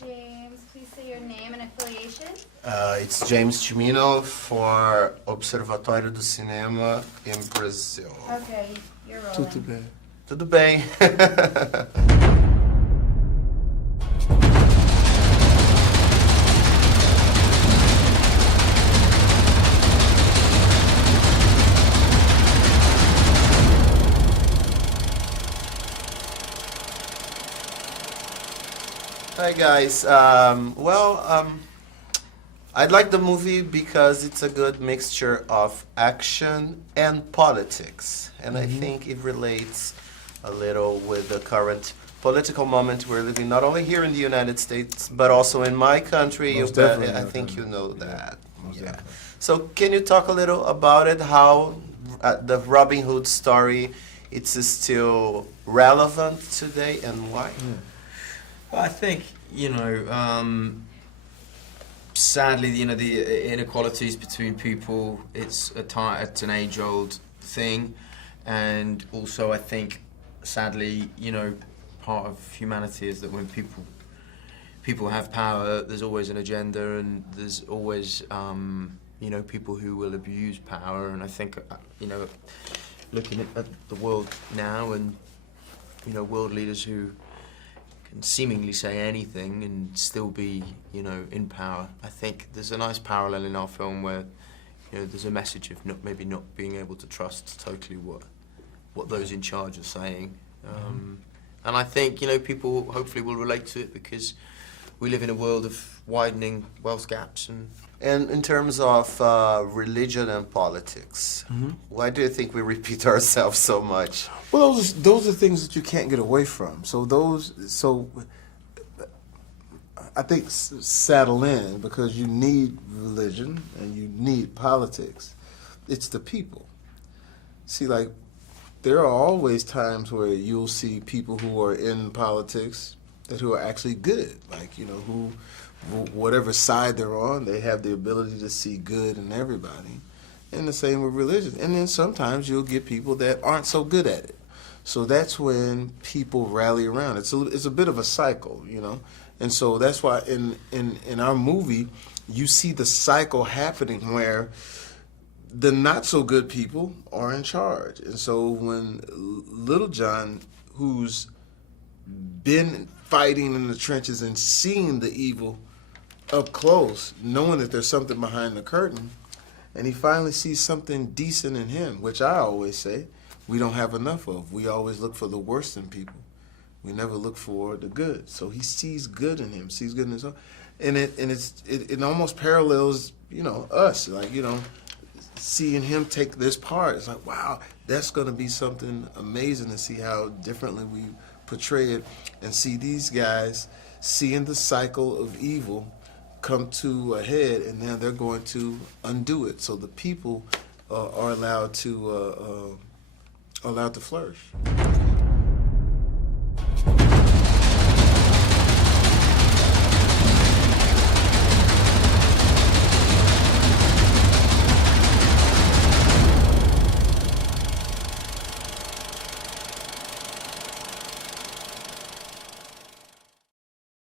James, please say your name and affiliation. It's James Cimino for Observatório do Cinema em Brasil. Okay, you're rolling. Tudo bem. Tudo bem. Hi guys. I like the movie because it's a good mixture of action and politics, and I think it relates a little with the current political moment we're living, not only here in the United States, but also in my country. Most definitely. I think you know that. Most Yeah. definitely. So can you talk a little about it? How the Robin Hood story, it's still relevant today, and why? Well, I think, sadly, the inequalities between people, it's an age-old thing. And also, I think, sadly, part of humanity is that when people have power, there's always an agenda, and there's always, people who will abuse power. And I think, looking at the world now and, world leaders who can seemingly say anything and still be, in power. I think there's a nice parallel in our film where, there's a message of maybe not being able to trust totally what those in charge are saying. And I think, people hopefully will relate to it because we live in a world of widening wealth gaps. And in terms of religion and politics, why do you think we repeat ourselves so much? Well, those are things that you can't get away from. So I think saddle in, because you need religion and you need politics. It's the people. See, like, there are always times where you'll see people who are in politics who are actually good, like, who whatever side they're on, they have the ability to see good in everybody. And the same with religion. And then sometimes you'll get people that aren't so good at it. So that's when people rally around. It's a bit of a cycle, And so that's why in our movie, you see the cycle happening where the not so good people are in charge. And so when Little John, who's been fighting in the trenches and seeing the evil up close, knowing that there's something behind the curtain, and he finally sees something decent in him, which I always say we don't have enough of. We always look for the worst in people. We never look for the good. So he sees good in him, sees good in his own. And it almost parallels, us, like, seeing him take this part. It's like, wow, that's going to be something amazing to see how differently we portray it, and see these guys seeing the cycle of evil come to a head, and now they're going to undo it. So the people are allowed to flourish.